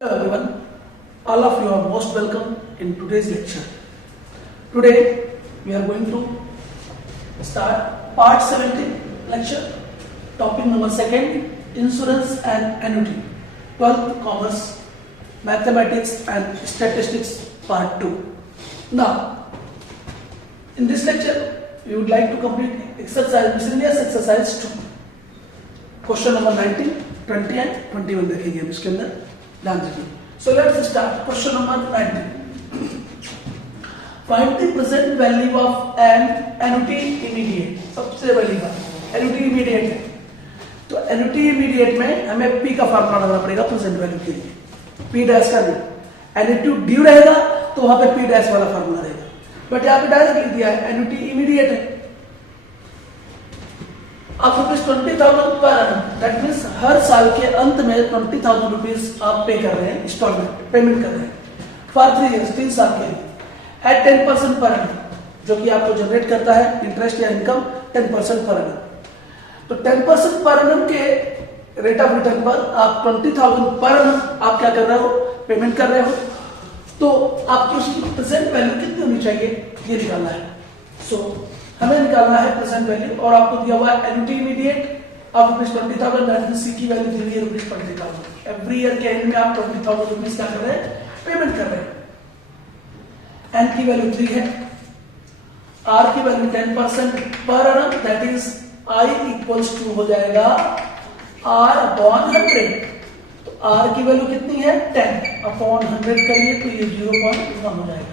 Hello everyone, all of you are most welcome in today's lecture. Today we are going to start part 17 lecture, topic number 2, insurance and annuity, 12th commerce, mathematics and statistics part 2. Now, in this lecture we would like to complete exercise, miscellaneous exercise 2. Question number 19, 20 and 21 देखेंगे हम इसके अंदर ध्यान दीजिए. So let's start. Question number 19. Find the present value of an annuity immediate. सबसे पहली बात annuity immediate है. तो annuity immediate में हमें P का फार्मूला लगाना पड़ेगा present value के लिए. P डैश का नहीं. annuity due रहेगा तो वहां पे P डैश वाला फार्मूला रहेगा. बट यहाँ पे डायरेक्ट लिख दिया है annuity immediate है. आप ₹20,000 पर annum, दैट मीन्स हर साल के अंत में ₹20,000 आप पे कर रहे हैं, इंस्टॉलमेंट पेमेंट कर रहे हैं फॉर 3 years, 3 साल के लिए एट 10% पर annum, जो कि आपको जनरेट करता है इंटरेस्ट या इनकम 10% पर annum. तो 10% पर annum के रेट ऑफ रिटर्न पर आप 20,000 पर annum आप क्या कर रहे हो, पेमेंट कर रहे हो. तो आपकी उसकी प्रेजेंट वैल्यू कितनी होनी चाहिए ये निकालना है. सो हमें निकालना है प्रेजेंट वैल्यू और आपको दिया हुआ है annuity immediate of ₹20,000, that means C की वैल्यू दी हुई है ₹20,000. एवरी ईयर के एंड में आप ₹20,000 क्या कर रहे हैं, पेमेंट कर रहे हैं. एन की वैल्यू 3 है, आर की वैल्यू 10% पर annum, that is I equals to हो जाएगा आर अपॉन 100. तो आर की वैल्यू कितनी है 10 अपॉन 100 करिए तो ये 0.1 हो जाएगा.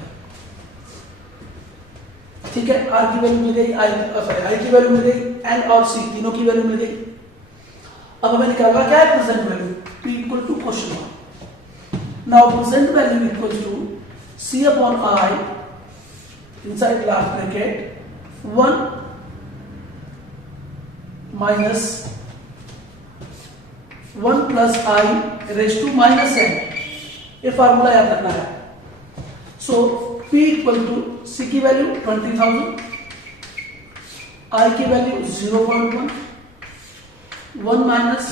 ठीक है, आर की वैल्यू मिल गई, आई की वैल्यू मिल गई, एन और सी तीनों की वैल्यू मिल गई. अब हमें निकालना क्या है present value, P equal to question mark. Now present value equal to C upon I inside last bracket 1 minus 1 plus I raise to minus n. ये फार्मूला याद रखना है. So P equal to C की value 20,000, I की value 0.1, 1 minus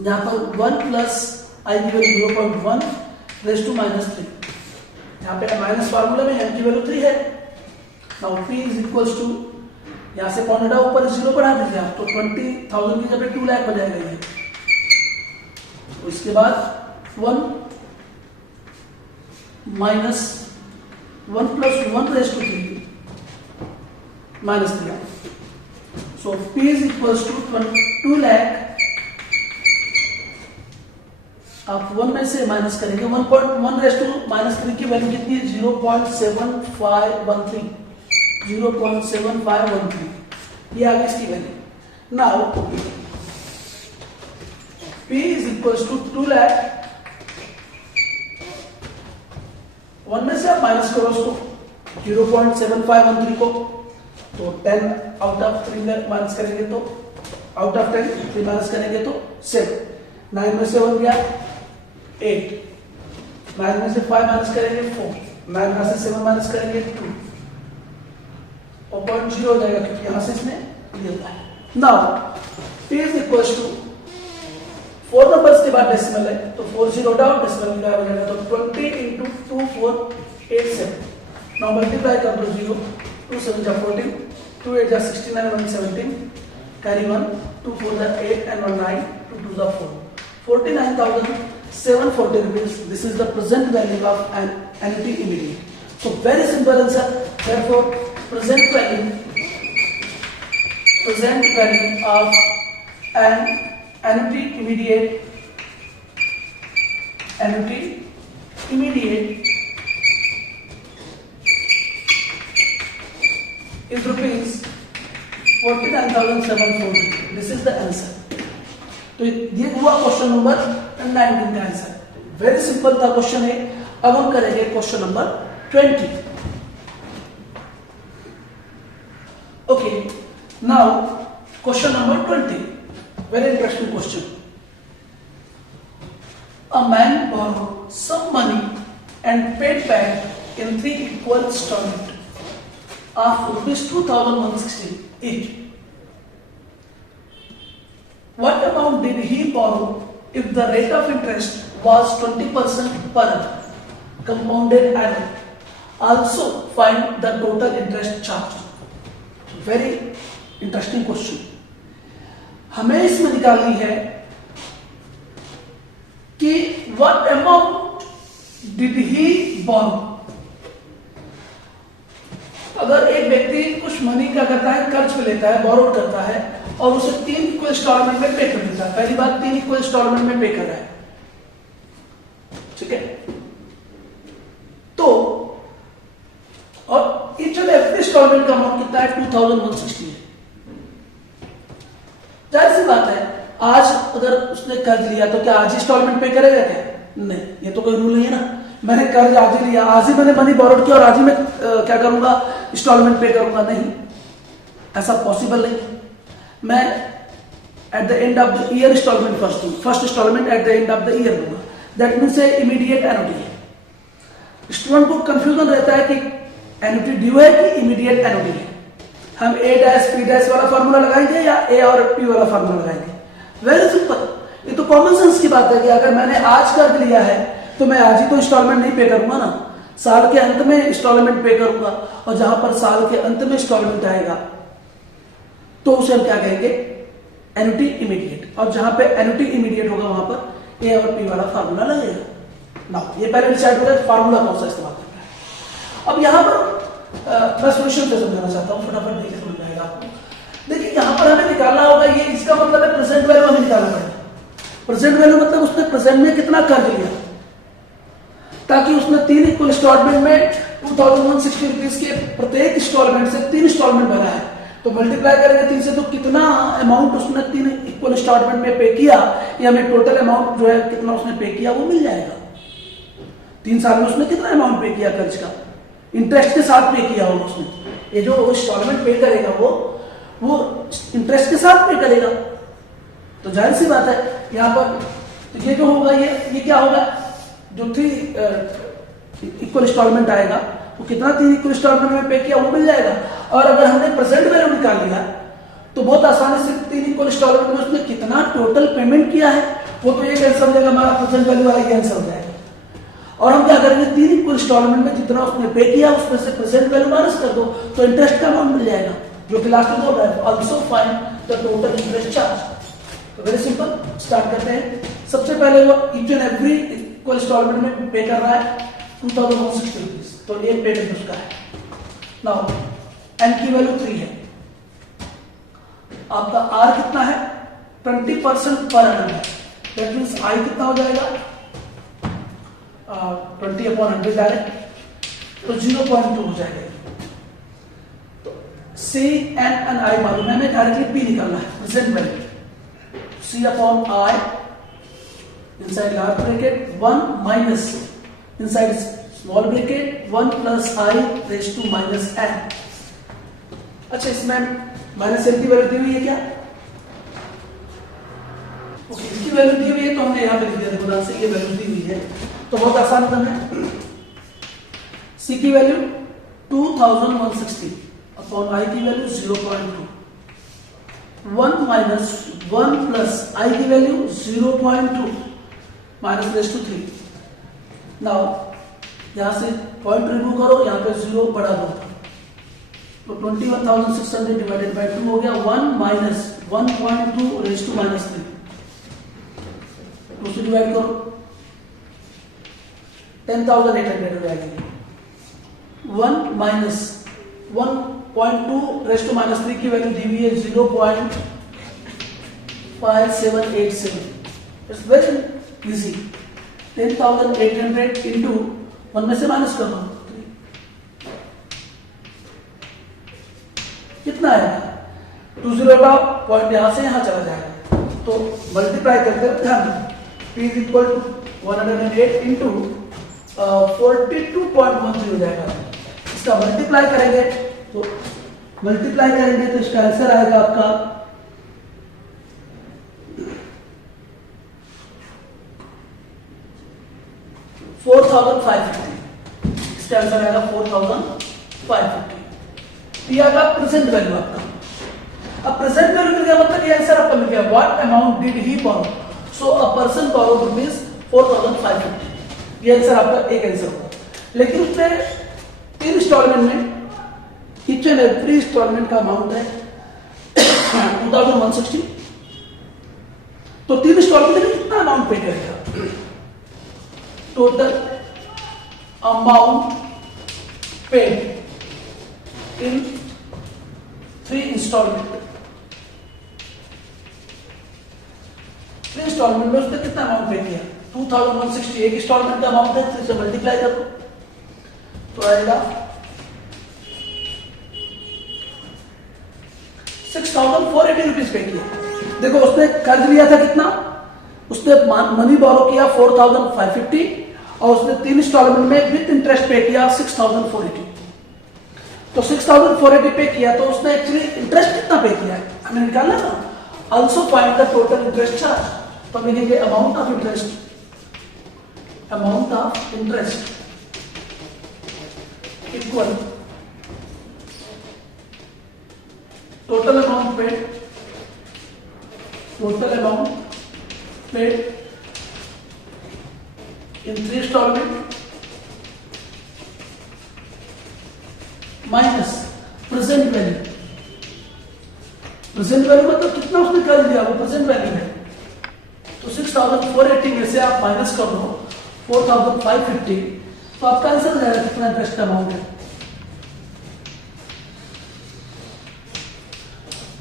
यहां पर 1 plus I की value 0.1 raise to minus 3. यहां पे माइनस फार्मूला में M की वैल्यू 3 है. Now P is equal to यहां से कौन हटा ऊपर 0 बढ़ा दीजिए आप, तो 20,000 की जगह 2 लाख हो जाएगा ये. तो इसके बाद 1 minus 1 plus 1 raise to 3 minus 3. So P is equal to 2 lakh. आप 1 में से माइनस करेंगे 1.1 रेज टू माइनस 3 की वैल्यू कितनी है 0.7513. 0.7513 ये आ गई इसकी वैल्यू. Now P is equal to 2 lakh. 1 में से आप माइनस करो उसको 0.7513 को, तो 10 आउट ऑफ 3 माइनस करेंगे तो आउट ऑफ 10 3 माइनस करेंगे तो 7. 9 में से 1 गया 8, 9 में से 5 माइनस करेंगे 4, 9 में से 7 माइनस करेंगे 2 और 0.0 हो जाएगा क्योंकि यहां से इसने लिया है. Now P is equal to 4 numbers के बाद डेसिमल है तो 4 0 डाउन डेसिमल क्या हो जाएगा, तो 20 into 2487. नाउ मल्टीप्लाई कर दो 0, 2 7 जा 14, 2 8 जा 69, 1 17, कैरी 1, 2 4 जा 8 and 1 9, 2 2 जा 4, 49,740 rupees. This is the present value of an annuity immediate. So very simple answer. Therefore present value of an annuity immediate is rupees 49,740. This is the answer. तो ये हुआ question number 19 का answer. Very simple था question है. अब हम करेंगे question number 20. Okay, now question number 20. Very interesting question. A man borrowed some money and paid back in 3 equal installments of ₹2,160 each. What amount did he borrow if the rate of interest was 20% per annum, compounded annually, also find the total interest charged. Very interesting question. हमें इसमें निकालनी है कि what amount did he borrow. अगर एक व्यक्ति कुछ money क्या करता है, कर्ज पे लेता है, बोरोड करता है और उसे 3 इक्वल इंस्टॉलमेंट में पे कर देता है. पहली बात 3 इक्वल इंस्टॉलमेंट में पे कर रहा है, ठीक है. तो और ईच एंड एवरी इंस्टॉलमेंट का अमाउंट कितना है, 2160 है. जाहिर सी बात है, आज अगर उसने कर्ज लिया तो क्या आज इंस्टॉलमेंट पे करेगा क्या? नहीं, ये तो कोई रूल नहीं है ना. मैंने कर्ज आज ही लिया, आज ही मैंने मनी बोरोड किया और आज ही मैं क्या करूंगा, इंस्टॉलमेंट पे करूंगा? नहीं, ऐसा पॉसिबल नहीं. मैं at the end of the year installment first installment at the end of the year दूंगा. दैट मीन्स इमीडिएट एनुटी है. स्टूडेंट को कंफ्यूजन रहता है कि एनुटी ड्यू है कि इमीडिएट एनुटी है. हम ए डैश पी डैश वाला फार्मूला लगाएंगे या ए और पी वाला फार्मूला लगाएंगे? Very simple. ये तो कॉमन सेंस की बात है कि अगर मैंने आज कर्ज लिया है तो मैं आज ही तो इंस्टॉलमेंट नहीं पे करूंगा ना, साल के अंत में इंस्टॉलमेंट पे करूंगा. और जहां पर साल के अंत में इंस्टॉलमेंट आएगा तो उसे हम क्या कहेंगे, एनुटी इमीडिएट. और जहां पे एनुटी इमीडिएट होगा वहां पर ए और पी वाला फार्मूला लगेगा. ना ये पहले डिसाइड हो गया फार्मूला कौन सा इस्तेमाल करना है. अब यहां पर मैं सोल्यूशन से समझाना चाहता हूं, फटाफट देखिए समझ जाएगा आपको. देखिए यहां पर हमें निकालना होगा, ये इसका मतलब है प्रेजेंट वैल्यू हमें निकालना पड़ेगा. प्रेजेंट वैल्यू मतलब उसने प्रेजेंट में कितना कर्ज लिया, ताकि उसने 3 इक्वल इंस्टॉलमेंट में 2160 रुपीज के प्रत्येक इंस्टॉलमेंट से 3 इंस्टॉलमेंट बना है. तो मल्टीप्लाई करेंगे 3 से तो कितना अमाउंट उसने 3 इक्वल इंस्टॉलमेंट में पे किया, ये हमें टोटल अमाउंट जो है कितना उसने पे किया वो मिल जाएगा. 3 साल में उसने कितना अमाउंट पे किया कर्ज का, इंटरेस्ट के साथ पे किया होगा उसने. ये जो इंस्टॉलमेंट पे करेगा वो इंटरेस्ट के साथ पे करेगा. तो जाहिर सी बात है यहां पर तो ये जो होगा, ये क्या होगा, जो 3 इक्वल इंस्टॉलमेंट आएगा वो कितना 3 इक्वल इंस्टॉलमेंट में पे किया वो मिल जाएगा. और अगर हमने प्रेजेंट वैल्यू निकाल लिया तो बहुत आसानी से 3 इक्वल इंस्टॉलमेंट में उसने कितना टोटल पेमेंट किया है वो तो ये कैसे समझेगा, हमारा प्रेजेंट वैल्यू वाला ये आंसर हो जाएगा. और हम क्या करेंगे, 3 इक्वल इंस्टॉलमेंट में जितना उसने पे किया उसमें से प्रेजेंट वैल्यू माइनस कर दो तो इंटरेस्ट का अमाउंट मिल जाएगा, जो कि लास्ट में बोल रहा है also find the total interest charge. तो वेरी सिंपल, स्टार्ट करते हैं. सबसे पहले वो each and every equal installment में पे कर रहा है 2160 रुपीज, तो ये पेमेंट उसका है. नाउ एन की वैल्यू 3 है, आपका आर कितना है, 20% पर annum है. दैट मीन्स आई कितना हो जाएगा, 20/100 डायरेक्ट, तो 0.2 हो जाएगा. तो सी एन एन आई मालूम है, हमें डायरेक्टली पी निकालना है, present value. C upon I inside large bracket 1 minus inside small bracket 1 plus I raised to minus n. अच्छा, इसमें माइनस एन की वैल्यू दी हुई है क्या? ओके, इसकी वैल्यू दी हुई है तो हमने यहाँ पे लिख दिया, देखो ध्यान से ये वैल्यू दी हुई है तो बहुत आसान काम है. सी की वैल्यू 2160 अपॉन आई की वैल्यू 0.2. 1 माइनस 1 प्लस आई की value 0.2 minus raise to 3. Now यहां से पॉइंट रिमूव करो, यहां पे 0 बढ़ा दो तो 21,600 डिवाइडेड बाय 2 हो गया. 1 माइनस 1.2 रेस टू माइनस 3, उससे डिवाइड करो 10,800 हो जाएगी. 1 माइनस 1.2 रेस टू माइनस 3 की वैल्यू दी हुई है 0.5787. It's very easy. 10,800 इंटू 1 में से माइनस कर दो, कितना आएगा, 20 का पॉइंट यहां से यहां चला जाएगा तो मल्टीप्लाई करते हैं. ध्यान P is equal to 108 into 42.13 हो जाएगा. इसका मल्टीप्लाई करेंगे तो इसका आंसर आएगा आपका 4,550. इसका आंसर आएगा 4,550. यह आपका प्रेजेंट वैल्यू आपका. अब प्रेजेंट वैल्यू मिल गया मतलब ये आंसर आपका मिल गया. What amount did he borrow. So a person borrow rupees 4,550। ये आंसर आपका एक आंसर होगा। लेकिन उसने 3 इंस्टॉलमेंट में ईच एंड एवरी इंस्टॉलमेंट का अमाउंट है 2,160। तो 3 इंस्टॉलमेंट में कितना अमाउंट पे करेगा? Total amount paid in 3 installment. 3 installment में उसने कितना अमाउंट पे किया? 2,160 एक इंस्टॉलमेंट का अमाउंट है, 3 से मल्टीप्लाई कर दो तो आएगा 6,480 रुपीज पे किया। देखो उसने कर्ज लिया था कितना? उसने मनी बोरो किया 4,550 और उसने 3 इंस्टॉलमेंट में विद इंटरेस्ट पे किया 6,480। तो 6,480 पे किया तो उसने एक्चुअली इंटरेस्ट कितना पे किया है हमें निकालना था। Also find the total interest charge. तो हम लिखेंगे amount of interest equal total amount paid in 3 installment minus present value. Present value मतलब कितना उसने कर्ज दिया वो प्रेजेंट वैल्यू है। तो 6,480 में से आप माइनस कर दो 4,550 तो आपका आंसर हो जाएगा कितना इंटरेस्ट का अमाउंट है।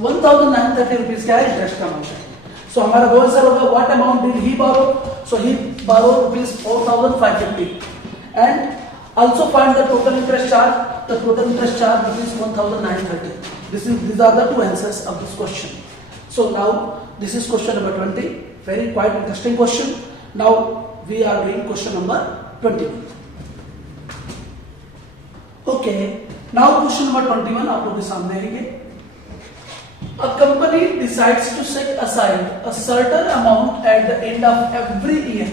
1,930 रुपीज का इंटरेस्ट का अमाउंट है। सो हमारा वो आंसर होगा what amount did he borrow? So he borrow rupees 4,550 and also find the total interest charge. The total interest charge is 1,930. These are the 2 answers of this question. So now this is question number 20. Very quite interesting question. Now we are doing question number 21. Okay. Now question number 21 आप लोगों के सामने आएंगे. A company decides to set aside a certain amount at the end of every year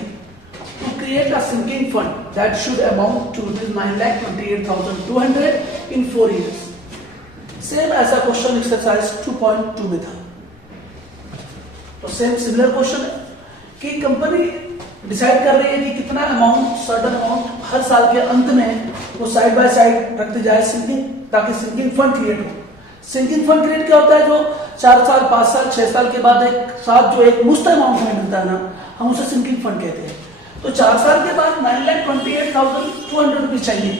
to create a sinking fund that should amount to 9,28,200 in 4 years. Same as a question exercise 2.2 में था। तो same similar question है कि company decide कर रही है कि कितना अमाउंट सर्टन अमाउंट हर साल के अंत में वो साइड बाय साइड रखती जाए सिंकिंग, ताकि सिंकिंग फंड क्रिएट हो। सिंकिंग फंड क्रिएट क्या होता है? जो 4 साल 5 साल 6 साल के बाद एक साथ जो एक मुश्त अमाउंट हमें मिलता है ना, हम उसे सिंकिंग फंड कहते हैं। तो 4 साल के बाद 9,28,200 रुपीज चाहिए।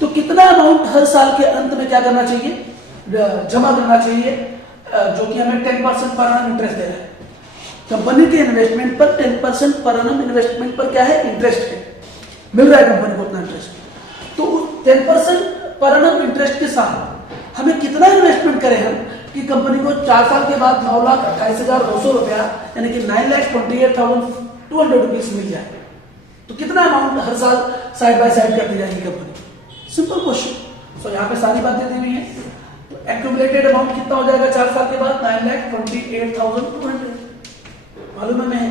तो कितना अमाउंट हर साल के अंत में क्या करना चाहिए? जमा करना चाहिए, जो कि हमें 10% पर annum इंटरेस्ट दे रहा है। कंपनी के इन्वेस्टमेंट पर 10% पर annum इन्वेस्टमेंट पर क्या है? इंटरेस्ट है, मिल रहा है कंपनी को उतना इंटरेस्ट। तो 10% पर annum इंटरेस्ट के साथ हमें कितना इन्वेस्टमेंट करें हम कि कंपनी को 4 साल के बाद 9,28,200 रुपया यानी कि 9,28,200 रुपीज मिल जाए। तो कितना अमाउंट हर साल साइड बाय साइड करती जाएगी कंपनी? Simple question. सो यहाँ पे सारी बातें दी हुई हैं। तो एक्यूमुलेटेड अमाउंट कितना हो जाएगा 4 साल के बाद? 9,28,200 मालूम है हमें।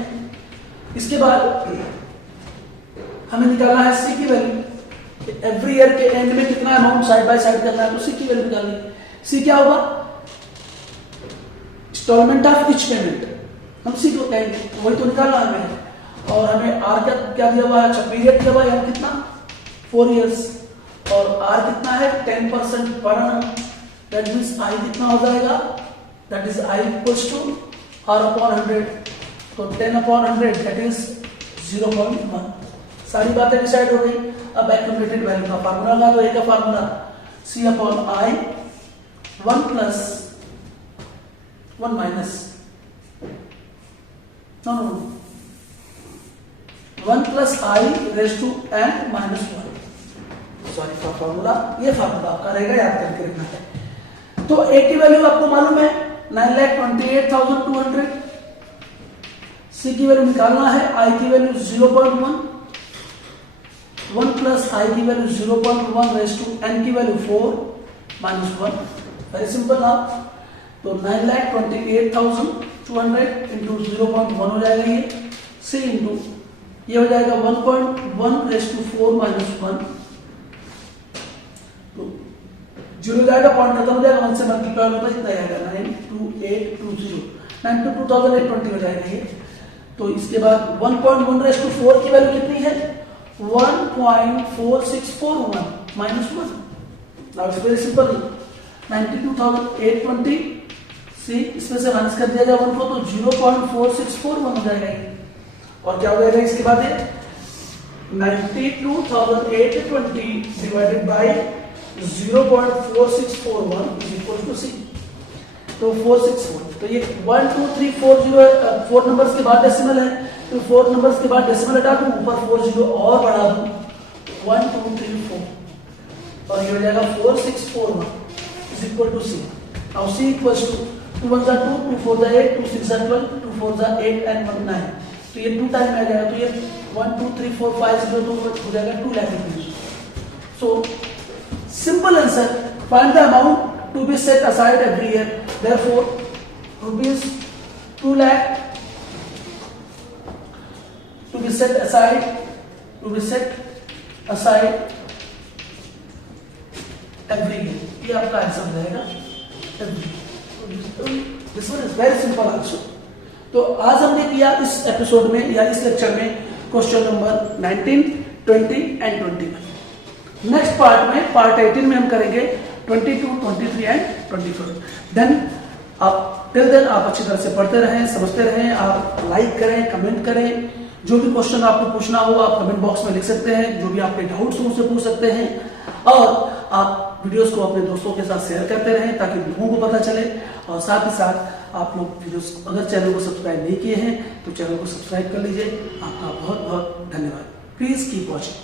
इसके बाद हमें निकालना है सी की वैल्यू। एवरी ईयर के एंड में कितना अमाउंट साइड बाय साइड करना है, तो सी की वैल्यू निकालनी। सी क्या होगा? इंस्टॉलमेंट ऑफ ईच पेमेंट, हम सी को कहेंगे, वही तो निकालना हमें। और हमें आर क्या दिया हुआ है? अच्छा पीरियड दिया हुआ है कितना? 4 इयर्स। और आर कितना है? 10% पर annum। दैट मींस आई कितना हो जाएगा? That is I equals to R upon 100। तो 10 अपॉन 100 दैट इज 0.1। सारी बातें डिसाइड हो गई। अब एक्यूमुलेटेड वैल्यू का फार्मूला लगा दो। ए का formula C upon I 1 plus 1 minus no 1 plus I raise to N minus 1। Sorry for formula, ये फार्मूला आपका रहेगा, याद करके रखना है। तो ए की वैल्यू आपको मालूम है 9,28,200। सी की वैल्यू निकालना है। आई की वैल्यू 0.1, 1 प्लस आई की वैल्यू 0.1 रेज टू एन की वैल्यू 4 माइनस 1। वेरी सिंपल ना। तो 9,28,200 इंटू 0.1 हो जाएगा ये। सी इंटू ये हो जाएगा 1.1 रेज टू 4 माइनस 1। तो 0 जाएगा, पॉइंट खत्म हो जाएगा, 1 से मल्टीप्लाई होगा, इतना आएगा 92820 9 to 2020 हो जाएगा ये। तो इसके बाद 1.1/4 की वैल्यू कितनी है 1.4641 minus 1। Now it's very simple 92,820 सी इसमें से माइनस कर दिया जाए 1 को तो 0.4641 हो जाएगा और क्या हो जाएगा इसके बाद 92,820 divided by 0.4641 is equal to C. तो 464 तो ये 1 2 3 4 0 4 नंबर्स के बाद डेसिमल है तो 4 नंबर्स के बाद डेसिमल हटा दूं ऊपर 4 0 और बढ़ा दूं 1 2 3 4 और ये हो जाएगा 4641 is equal to C. Now C equals to 2 1 2 2 4 8 2 6 12 2 4 8 and 1 9 तो ये 2 टाइम में आ जाएगा तो ये 1 2 3 4 5 0 तो हो जाएगा 2 lakh rupees. So simple answer find the amount to be set aside every year. Therefore, rupees 2 lakh to be set aside every year. ये आपका आंसर रहेगा every year. This one is very simple also. तो आज हमने किया इस episode में या इस लेक्चर में question number 19, 20 and 21. Next part में पार्ट 18 में हम करेंगे 22, 23 एंड 24। देन आप टिल देन आप अच्छी तरह से पढ़ते रहें, समझते रहें, आप लाइक करें, कमेंट करें, जो भी क्वेश्चन आपको पूछना हो आप कमेंट बॉक्स में लिख सकते हैं, जो भी आपके डाउट्स हो उनसे पूछ सकते हैं और आप वीडियोस को अपने दोस्तों के साथ शेयर करते रहें ताकि लोगों को पता चले। और साथ ही साथ आप लोग वीडियोस अगर चैनल को सब्सक्राइब नहीं किए हैं तो चैनल को सब्सक्राइब कर लीजिए। आपका बहुत बहुत धन्यवाद। Please keep watching.